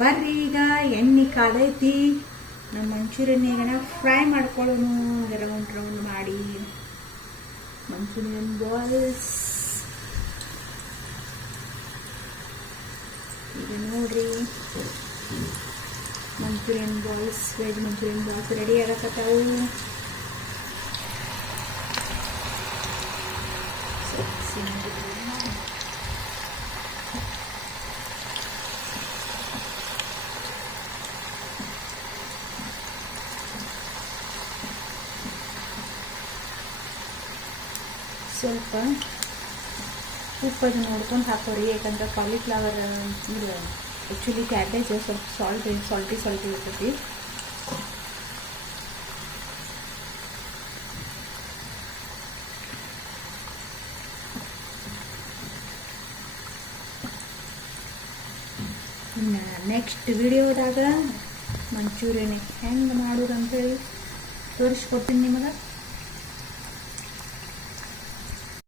ಬರ್ರಿ ಈಗ ಎಣ್ಣೆ ಕಾದೈತಿ. ನಮ್ಮ ಮಂಚೂರಿಯನ್ ಈಗ ಫ್ರೈ ಮಾಡ್ಕೊಳ್ಳೋನು. ರೌಂಡ್ ಮಾಡಿ ಮಂಚೂರಿಯನ್ ಬಾಲ್ಸ್. ಈಗ ನೋಡ್ರಿ Manchurian balls, veg Manchurian balls ready ಆಗಕತ್ತಾವು. ಸ್ವಲ್ಪ ಉಪ್ಪನ್ನು ನೋಡ್ಕೊಂಡು ಹಾಕೋರಿ, ಯಾಕಂದ್ರೆ ಕಾಲಿಫ್ಲವರ್ ಇದು ಆ್ಯಕ್ಚುಲಿ ಕ್ಯಾಬೇಜ್ ಸ್ವಲ್ಪ ಸಾಲ್ಟಿ ಇರ್ತೈತಿ. ನೆಕ್ಸ್ಟ್ ವಿಡಿಯೋದಾಗ ಮಂಚೂರಿಯನ್ ಹೆಂಗೆ ಮಾಡೋದು ಅಂತೇಳಿ ತೋರಿಸ್ಕೊಡ್ತೀನಿ ನಿಮಗೆ.